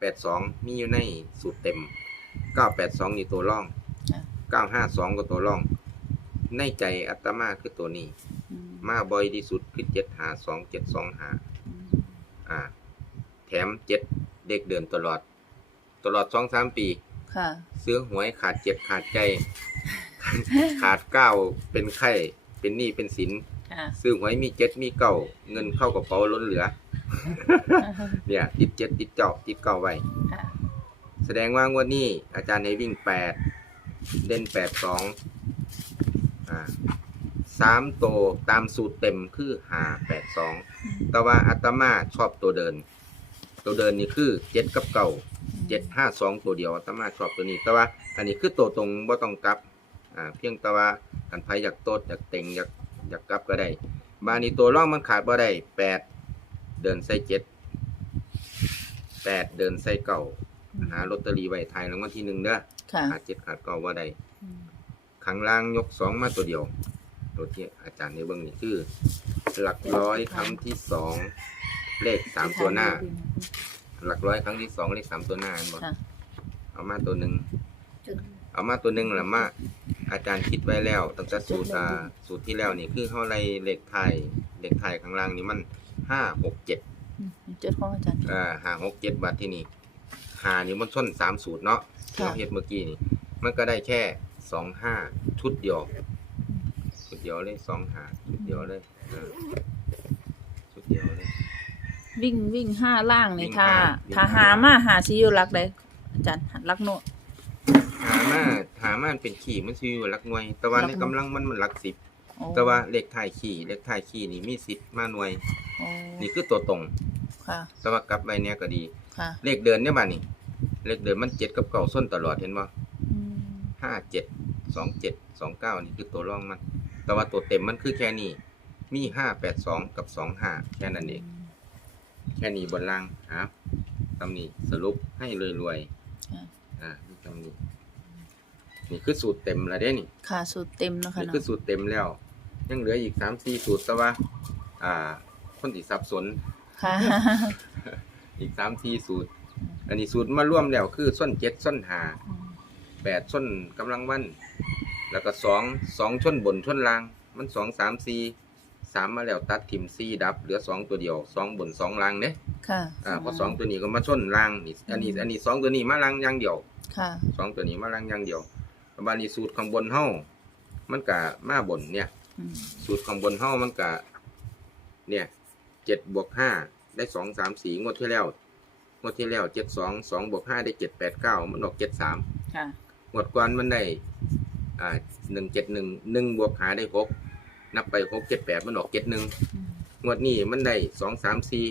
แปดสองมีอยู่ในสูตรเต็มเก้าแปดสองนี่ตัวร่องค่ะเก้าห้าสองก็ตัวร่อง ในใจอัตมาคือตัวนี้อืมมาบ่อยที่สุดคือเจ็ดหาสองเจ็ดสองหาอืมอ่า แถมเจ็ดเด็กเดินตลอด ตลอดสองสามปีค่ะซื้อหวยขาดเจ็ดขาดใจ ขาดเก้าเป็นไข้ เป็นหนี้เป็นสินค่ะซื้อหวยมีเจ็ดมีเก้า เงินเข้ากระเป๋าล้นเหลือ เนี่ยติดเจ็ดติดเก้าติดเก้าไว้ ค่ะแสดงว่างวดนี้อาจารย์ให้วิ่งแปดเด่นแปดสองอ่าสามโตวตามสูตรเต็มคือหาแปดสองแต่ว่าอาตมาชอบตัวเดิน ตัวเดินนี่คือเจ็ดกับเก่าเจ็ดห้าสองตัวเดียวอาตมาชอบตัวนี้ แต่ว่าอันนี้คือตัวตรงบ่ต้องกลับอ่าเพียงแต่ว่ากันไผอยากโตดอยากเต็งอยากอยากกลับก็ได้บานี้ตัวร่องมันขาดบ่ได้แปด เดินใส่เจ็ดแปดเดินใส่เก่าหาลอตเตอรี่ไว้ทายรางวัลที่หนึ่งเด้อค่ะ ขาดเจ็ดขาดเก้าว่าใดอืมขังล่างยกสองมาตัวเดียว ตัวที่อาจารย์ในเบื้องนี่คือ หลักร้อยครั้งที่สองเลขสามตัวหน้า หลักร้อยครั้งที่สองเลขสามตัวหน้าอันบอกค่ะ เอามาตัวหนึ่งจุดเอามาตัวหนึ่งแหละมาอาจารย์คิดไว้แล้วตั้งแต่สูตรอ่าสูตรที่แล้วนี่คือเท่าไรเลขไทยเลขไทยข้างล่างนี่มัน ห้าหกเจ็ดอืมจุดของอาจารย์ อ่าหาหกเจ็ดบาทที่นี่หานี่มันส้นสามสูตรเนาะที่ค่ะเราเฮ็ดเมื่อกี้นี่ มันก็ได้แค่สองห้าชุดเดียวชุดเดียวเลยสองหาชุดเดียวเลยเออชุดเดียวเลย วิ่งวิ่งห้าล่างวิ่นี่งถ้าห้าวิ่งถ้าห้าหามาหาซีอยู่รักเลยอาจารย์รักโนหามาหามาเป็นขี่มันชื่อหลักหน่วย แต่ว่าหลัในกหน่วย กำลังมันมันหลักสิบโอ้ แต่ว่าเลขท้ายขี่เลขท้ายขี่นี่มีสิบมาหน่วย โอ้นี่คือตัวตรง ค่ะ แต่ว่ากลับไปเนี่ยก็ดี ค่ะเลขเดินเนี่ยบ้านี่ เลขเดินมันเจ็ดกับเก่าส้นตลอดเห็นบ่อืมห้าเจ็ดสองเจ็ดสองเก้านี่คือตัวร่องมัน แต่ว่าตัวเต็มมันคือแค่นี้ มีห้าแปดสองกับสองห้าแค่นั้นเอง แค่นี้บนล่างครับตำนี้สรุปให้รวยค่ะๆอ่านี่ตำนี้นี่คือสูตรเต็มแล้วเด้นี่ ค่ะสูตรเต็มเนาะค่ะนี่เนาะคือสูตรเต็มแล้ว ยังเหลืออีกสามสี่สูตรแต่ว่า อ่า คนที่สับสน ค่ะ อีกสามสี่สูตร อันนี้สูตรมาร่วมแล้วคือส้นเจ็ดส้นหาแปดชนกำลังวัน แล้วก็สองสองชนบนชนล่าง มันสองสามสี่สามมาแล้วตัดทิมสี่ดับ เหลือสองตัวเดียวสองบนสองล่างเนี่ยค่ะ อ่าพอสองตัวนี้ก็มาชนล่างนี่อันนี้ อันนี้สองตัวนี้มาล่างอย่างเดียว ค่ะ สองตัวนี้มาล่างอย่างเดียวบาลีสูตรข้างบนเฮ้ามันกะมาบนเนี่ยอืม สูตรข้างบนเฮ้ามันกะเนี่ยเจ็ดบวกห้าได้สองสามสี่งวดที่แล้วงวดที่แล้วเจ็ดสองสองบวกห้าได้เจ็ดแปดเก้ามันออกเจ็ดสามค่ะ งวดก่อนมันได้อ่าหนึ่งเจ็ดหนึ่งหนึ่งบวกหาได้หกนับไปหกเจ็ดแปดมันออกเจ็ดหนึ่งอืมงวดนี้มันได้สองสามสี่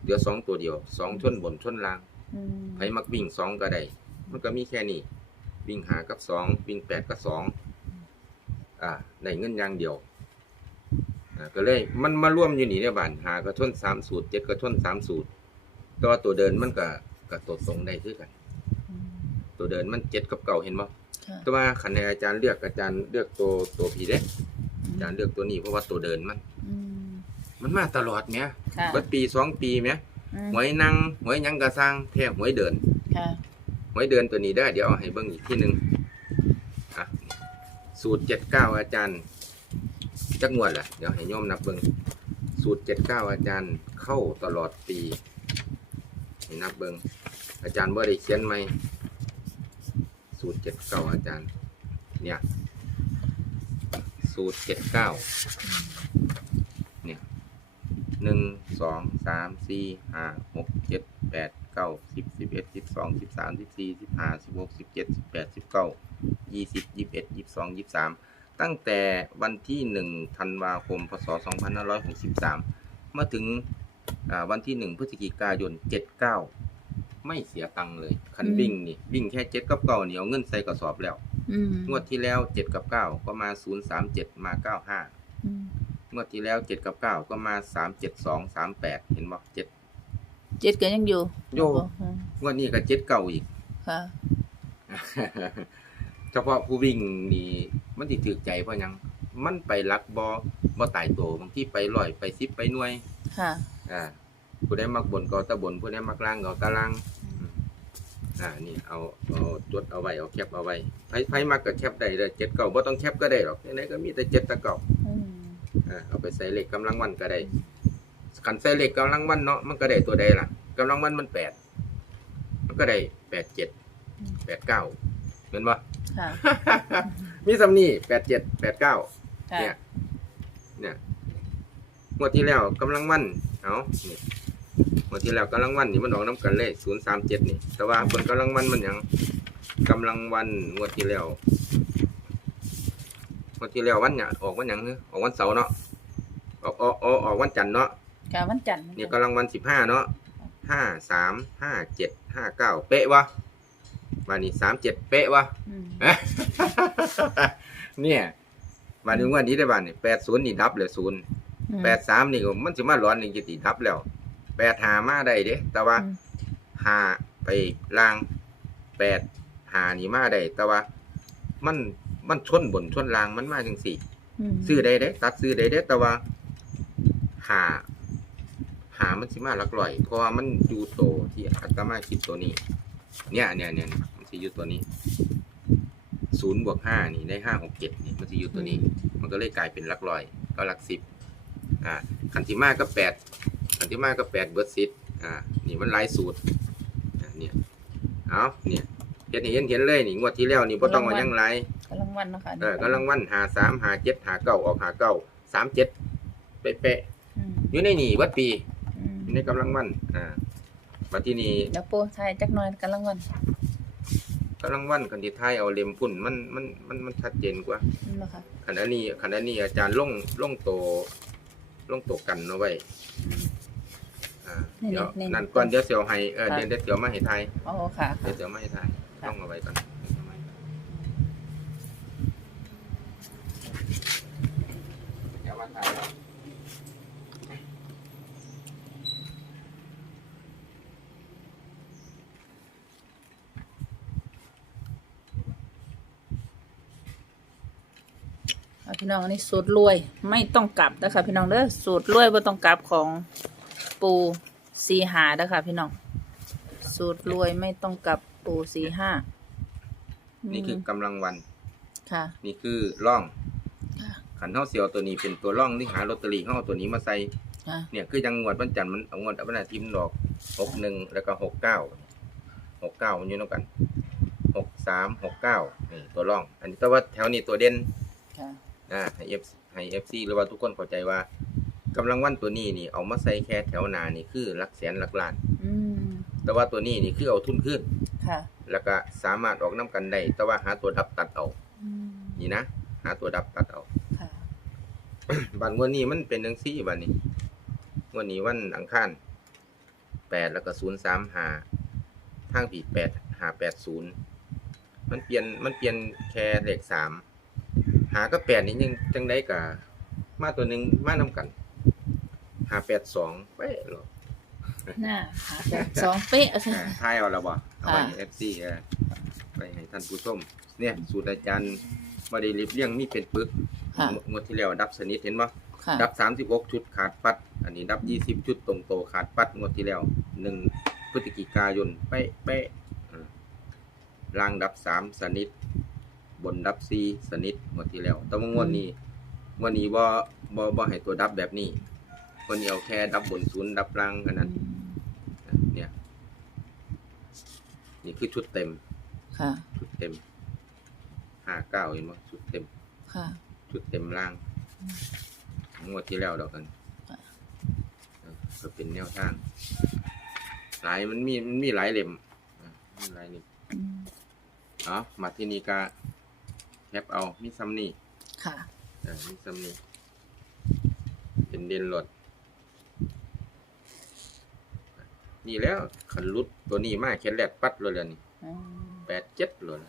เหลือสองตัวเดียวสองชนบนชนล่างอืมไผมักวิ่งสองก็ได้มันก็มีแค่นี้ วิ่งหากับสองวิ่งแปดกับสอง อ่าได้เงินอย่างเดียวอ่าก็เลยมันมาร่วมอยู่นี่ในบ้านหากระทนสามสูตรเจ็ดกระทนสามสูตรแตัวาตัวเดินมันก็กับตัวตรงได้คือกันอืมตัวเดินมันเจ็ดกับเก่าเห็นบ่ค่ะแต่ว่าคันในอาจารย์เลือกอาจารย์เลือกตัวตัวผีเด้อาจารย์เลือกตัวนี้เพราะว่าตัวเดินมันอืมมันมาตลอดเนี้ยค่ะเบิดปีสองปีเนี้ยอืมหวยนั่งหวยหยังกระสร้างแท้หวยเดินค่ะหวยเดินตัวนี้ได้เดี๋ยวเอาให้เบิ่งอีกที่หนึ่งอะ สูตรเจ็ดเก้าอาจารย์จักงวดแหละเดี๋ยวให้โยมนับเบิ่งสูตรเจ็ดเก้าอาจารย์เข้าตลอดปีให้นับเบิ่งอาจารย์บ่ได้เขียนไหมสูตรเจ็ดเก้าอาจารย์ เนี่ย สูตรเจ็ดเก้าเนี่ยหนึ่งสองสามสี่ห้าหกเจ็ดแปดเก้าสิบสิบเอ็ดสิบสองสิบสามสิบสี่สิบห้าสิบหกสิบเจ็ดสิบแปดสิบเก้ายี่สิบยี่สิบเอ็ดยี่สิบสองยี่สิบสามตั้งแต่วันที่หนึ่งธันวาคม พศสองพันห้าร้อยหกสิบสามมาถึงอ่าวันที่หนึ่งพฤศจิกายนเจ็ดเก้าไม่เสียตังค์เลย คันอืมวิ่งนี่ วิ่งแค่เจ็ดกับเก้าเหนียวเงินใส่กระสอบแล้วอืมงวดที่แล้วเจ็ดกับเก้าก็มาศูนย์สามเจ็ดมาเก้าห้าอืมงวดที่แล้วเจ็ดกับเก้าก็มาสามเจ็ดสองสามแปดเห็นบ่เจ็ดเจ็ดก็ยังอยู่โยอืมงวดนี้ก็เจ็ดเก้าอีกค่ะ เฉพาะผู้วิ่งนี่มันติถือใจเพราะหยัง มันไปลักบอบ่ตายตัวบางที่ไปลอยไปซิบไปหน่วย ค่ะ อ่าผู้ใดมักบนก็ตะบนผู้ใดมักล่างก็ตะล่างอืมอ่านี่เอาเอาจดเอาไว้เอาแคปเอาไว้ไผไผมักก็แคปได้เลยเจ็ดเก่าบ่ต้องแคปก็ได้หรอกไหนๆก็มีแต่เจ็ดตะเก่าอืม อ่าเอาไปใส่เลขกำลังวันก็ได้คันใส่เลขกำลังวันเนาะมันก็ได้ตัวใดล่ะกำลังวันมันแปดมันก็ได้แปดเจ็ดแปดเก้า เห็นปะ ค่ะ มีสำนี่แปดเจ็ดแปดเก้าค่ะ เนี่ย เนี่ยงวดที่แล้วกำลังวันเอานี่งวดที่แล้วกำลังวันนี่มันออกน้ำกันเลขศูนย์สามเจ็ดนี่ แต่ว่าคนกำลังวันมันหยังกำลังวันงวดที่แล้วงวดที่แล้ววันเนี่ยออกวันหยังเนอะออกวันเสาร์เนาะออกออกออกออกวันจันทร์เนาะ ค่ะวันจันทร์เนี่ยกำลังวันสิบห้าเนาะห้าสามห้าเจ็ดห้าเก้าเป๊ะวะ วันนี้สามเจ็ดเป๊ะวะ อืมเนี่ยวันนี้วันนี้ได้บ้านนี่แปดศูนย์นี่ดับเลยศูนย์อืมแปดสามนี่ก็มันสิมาร้อนนี่จะติดับแล้วแปดหามาได้เด้แต่ว่าอืม หาไปล่างแปดหานี่มาได้แต่ว่า มันมันชนบนชนล่างมันมาจังสี่ มซื้อได้เด้ตัดซื้อได้เด้แต่ว่า หา หามันสิมาหลักร้อย เพราะว่ามันอยู่โตที่อัตมาคิดตัวนี้ เนี่ยเนี่ยเนี่ยมัน สิอยู่ตัวนี้ศูนย์บวกห้านี่ได้ห้าหกเจ็ดนี่มันสิอยู่ตัวนี้ มันก็เลยกลายเป็นหลักร้อยก็หลักสิบอ่าคันที่มาก็แปดคันที่มาก็แปดเบิร์ดซิดอ่านี่มันหลายสูตรอ่าเนี่ยเอาเนี่ยเห็นเห็นเห็นเลยนี่งวดที่แล้วนี่บ่ต้องว่าหยังไรกำลังวันเนาะค่ะเออกำลังวันหาสามหาเจ็ดหาเก้าออกหาเก้าสามเจ็ดเป๊ะอืมๆอยู่ในนี่วัดปีอืมอยู่ในกำลังวันอ่ามาที่นี่เดี๋ยวปูไทยจักหน่อยกำลังวัน กำลังวันคันที่ไทยเอาเล็มพุ่นมันมันมันมันชัดเจนกว่านี่นะคะขันอันนี้ขันอันนี้อาจารย์ลงลงโตลงโตกันเอาไว้อ่านี่เดี๋ยวนี่นั่นก่อนเดี๋ยวเสียวให้เออค่ะเดี๋ยวเดี๋ยวเสียวมาให้ไทยอ๋อค่ะ เดี๋ยวเสียวมาให้ไทยค่ะต้องเอาไว้ก่อนเดี๋ยวมาถ่ายแล้ว อะ พี่น้องอันนี้สูตรรวยไม่ต้องกลับนะคะพี่น้องเด้อสูตรรวยไม่ต้องกลับของปูสีหาเด้อค่ะพี่น้องสูตรรวยไม่ต้องกลับปูสีห้านี่คือกำลังวัน ค่ะ นี่คือร่องค่ะ ขันเท่าเสียวตัวนี้เป็นตัวร่องที่หาลอตเตอรี่เข้าเอาตัวนี้มาใส่ค่ะ เนี่ยคือยังงวดวันจันทร์มันเอางวดวันอาทิตย์มันดอกหกหนึ่งแล้วก็หกเก้าหกเก้ามันอยู่นำกันหกสามหกเก้านี่ตัวร่อง อันนี้แต่ว่าแถวนี้ตัวเด่นค่ะ อ่าให้เอฟให้เอฟซีหรือว่าทุกคนเข้าใจว่ากำลังวันตัวนี้นี่เอามาใส่แค่แถวหนานี่คือหลักแสนหลักล้าน อืมแต่ว่าตัวนี้นี่คือเอาทุนขึ้น ค่ะแล้วก็สามารถออกน้กันได้แต่ว่าหาตัวดับตัดเอา อืมนี่นะ หาตัวดับตัดเอา ค่ะ บันวันนี้มันเป็นจังซี่บันนี้วันนี้วันอังคารแปดแล้วก็ศูนย์สามหาทางผีแปดหาแปดศูนย์มันเปลี่ยนมันเปลี่ยนแค่เลขสาม หาก็แปดนี่ยังจังได้กับมาตัวหนึ่งมานำกันหาแปดสองไปหรอหน้าหาแปดสองเป๊ะเอาสิอ่าทายเอาและบ่เอาไว้ค่ะเอฟซีไปให้ท่านผู้ชมเนี่ยสูตรอาจารย์บริลิบเลี่ยงมีเป็นปึกค่ะงวดที่แล้วดับสนิทเห็นบ่ค่ะดับสามสิบหกชุดขาดปัด อันนี้ดับยี่สิบชุดตรงโตขาดปัดงวดที่แล้วหนึ่งพฤศจิกายนเป๊ะเป๊ะอ่าล่างดับสามสนิท บนดับสี่สนิทงวดที่แล้วแต่ว่างวดนี้งวดนี้บ่บ่บ่ให้ตัวดับแบบนี้งวันนี้เอาแค่ดับบนศูนย์ดับล่างอันนั้นเนี่ยนี่คือชุดเต็ม ค่ะ ชุดเต็มห้าเก้าเห็นไหมชุดเต็ม ค่ะ ชุดเต็มล่างงวดที่แล้วดอกกันค่ะเออก็เป็นแนวทางหลายมันมีมันมีหลายเล่มอะมีหลายเล่มอืมเอามาที่นี่ก็แค ปเอามีซัมนี่ค่ะเออมีซัมนี่เป็นเด่นรถนี่แล้วขันรุดตัวนี้มาแค่แรกปัดเลยแล้วนี่อืมแปดเจ็ดเลย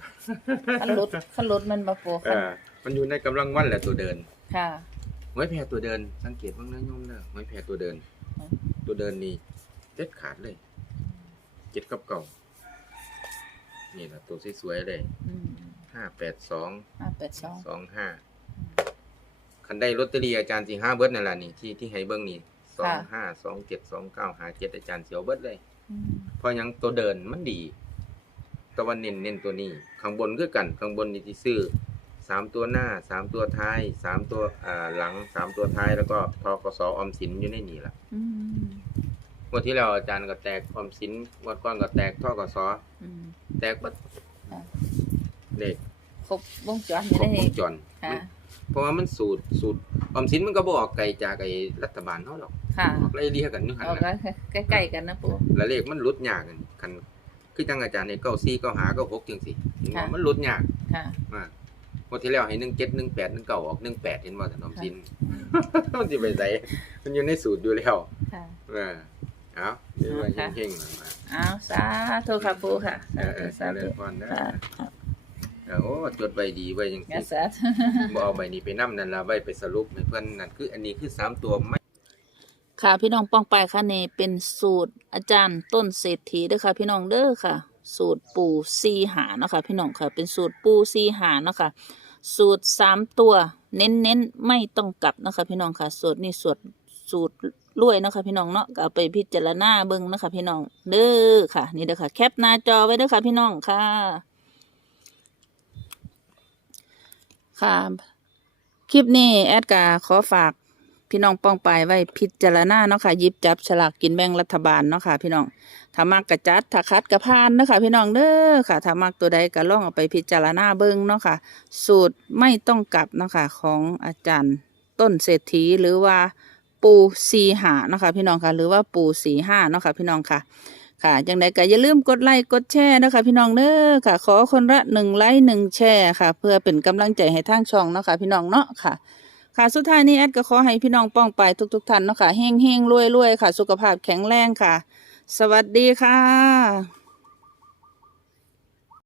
ขั้นรถขั้นรถมันมาปูเอขั้นอมันอยู่ในกำลังวันแหละตัวเดินค่ะหอยแพรตัวเดิน สังเกตบ้างนะโยมเด้อหอยแพรตัวเดินอืมตัวเดินนี่เด็ดขาดเลยเจ็ดกับเก่านี่แหละตัวสวยๆเลย อืม ห้าแปดสองห้าแปดสองสองห้าคันได้ลอตเตอรี่อาจารย์สี่ห้าเบิร์ดนั่นแหละนี่ที่ที่ให้เบิ้งนี่สองห้าสองเจ็ดสองเก้าหาเจ็ดอาจารย์เสียวเบิร์ดเลยอืมเพราะหยังตัวเดินมันดีตะวันเน้นเน้นตัวนี้ ข้างบนคือกัน ข้างบนนี่ที่ซื้อสามตัวหน้าสามตัวท้ายสามตัวอ่าหลังสามตัวท้ายแล้วก็ทกสออมสินอยู่ในนี่ล่ะอืมงวดที่แล้วอาจารย์ก็แตกออมสินงวดก่อนก็แตกทกสอืมแตกบัดค่ะ เลขครบวงจรอคยู่รบในวนี้งจรค่ะเพราะว่ามันสูตรสูตรออมสินมันก็บออกไกลจากไอ้รัฐบาลเฮาหรอกค่ะออกไล่เรียกันอยู่หั่นเอาน่ะก็ใกล้ๆกันนะปู แล้วเลขมันหลุดยากกันคันคือจังอาจารย์เนี่ยเก้าสี่เก้าหาเก้าหกจังสิเห็นบ่ค่ะ มันหลุดยากค่ะอ่างวดที่แล้วให้หนึ่งเจ็ดหนึ่งแปดหนึ่งเก้าออกหนึ่งแปดเห็นว่าถนอมสิน มันสิไปใส่มันอยู่ในสูตรอยู่แล้วค่ะ เออเอาเดี๋ยวว่าค่ะเฮงๆมันมาเอาสาธุค่ะปูค่ะ เอสาอธุเออสาเจริธุญพรนะ ค่ะเออ โอ้จดใบดีไว้จังงั้สินสาธุบ่เอาใบนี้ไปนํนั่นล่ะไว้ไปสรุปให้เพิ่นนั่นคือ อันนี้คือสามตัวไม่ค่ะ พี่น้องป้องไปค่ะนี่เป็นสูตรอาจารย์ต้นเศรษฐีเด้อค่ะ พี่น้องเด้อค่ะ สูตรปูซีหาเนาะค่ะ พี่น้องค่ะ เป็นสูตรปูซีหาเนาะค่ะ สูตรสามตัว เน้นเน้นๆไม่ต้องกลับเนาะคะ พี่น้องค่ะ สูตรนี่สูตรสูตรรวยเนาะค่ะพี่น้องเนาะก็เอาไปพิจารณาเบิ่งเนาะค่ะพี่น้องเด้อค่ะ นี่เด้อค่ะ แคปหน้าจอไว้เด้อค่ะ พี่น้องค่ะ ค่ะ คลิปนี้แอดกาขอฝากพี่น้องป้องไปไว้พิจารณาเนาะค่ะยิบจับฉลากกินแบ่งรัฐบาลเนาะค่ะพี่น้องถ้ามักกระจัดถ้าคัดกระพานเนาะค่ะพี่น้องเด้อค่ะถ้ามักตัวใดก็ลองเอาไปพิจารณาเบิ่งเนาะค่ะ สูตรไม่ต้องกลับเนาะค่ะของอาจารย์ต้นเศรษฐีหรือว่าปูสีหาเนาะค่ะพี่น้องค่ะ หรือว่าปูสีห้าเนาะค่ะพี่น้องค่ะ ค่ะยังไงก็อย่าลืมกดไลค์กดแชร์นะคะ พี่น้องเด้อค่ะ ขอคนละหนึ่งไลค์หนึ่งแชร์ค่ะ เพื่อเป็นกำลังใจให้ทางช่องเนาะค่ะพี่น้องเนาะค่ะ ค่ะสุดท้ายนี้แอดก็ขอให้พี่น้องป้องไปทุกๆท่านเนาะค่ะเฮงเฮงรวยรวยๆค่ะ สุขภาพแข็งแรงค่ะ สวัสดีค่ะ